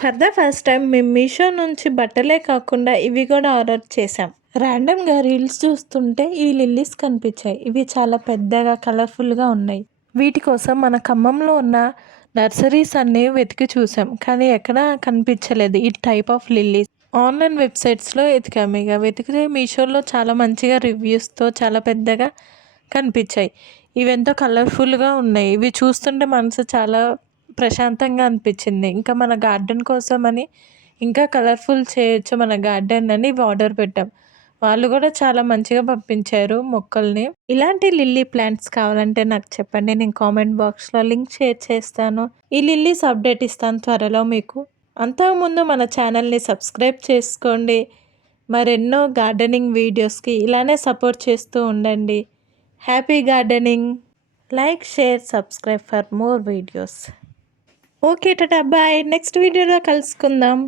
For the first time మేము మీషో నుంచి బట్టలే కాకుండా ఇవి కూడా ఆర్డర్ చేసాం. ర్యాండమ్గా రీల్స్ చూస్తుంటే ఈ లిల్లీస్ కనిపించాయి. ఇవి చాలా పెద్దగా కలర్ఫుల్గా ఉన్నాయి. వీటి కోసం మన ఖమ్మంలో ఉన్న నర్సరీస్ అన్నీ వెతికి చూసాం, కానీ ఎక్కడా కనిపించలేదు ఈ టైప్ ఆఫ్ లిల్లీస్. ఆన్లైన్ వెబ్సైట్స్లో వెతికాము. ఇక వెతికితే మీషోలో చాలా మంచిగా రివ్యూస్తో చాలా పెద్దగా కనిపించాయి. ఇవి ఎంతో కలర్ఫుల్గా ఉన్నాయి. ఇవి చూస్తుంటే మనసు చాలా ప్రశాంతంగా అనిపించింది. ఇంకా మన గార్డెన్ కోసమని ఇంకా కలర్ఫుల్ చేయొచ్చు మన గార్డెన్ అని ఇవి ఆర్డర్ పెట్టాం. వాళ్ళు కూడా చాలా మంచిగా పంపించారు మొక్కల్ని. ఇలాంటి లిల్లీ ప్లాంట్స్ కావాలంటే నాకు చెప్పండి, నేను కామెంట్ బాక్స్లో లింక్ షేర్ చేస్తాను. ఈ లిల్లీస్ అప్డేట్ ఇస్తాను త్వరలో మీకు. అంతకుముందు మన ఛానల్ని సబ్స్క్రైబ్ చేసుకోండి. మరెన్నో గార్డెనింగ్ వీడియోస్కి ఇలానే సపోర్ట్ చేస్తూ ఉండండి. Happy gardening. Like, share, subscribe for more videos. Okay tata bye. Next వీడియోలో కలుసుకుందాం.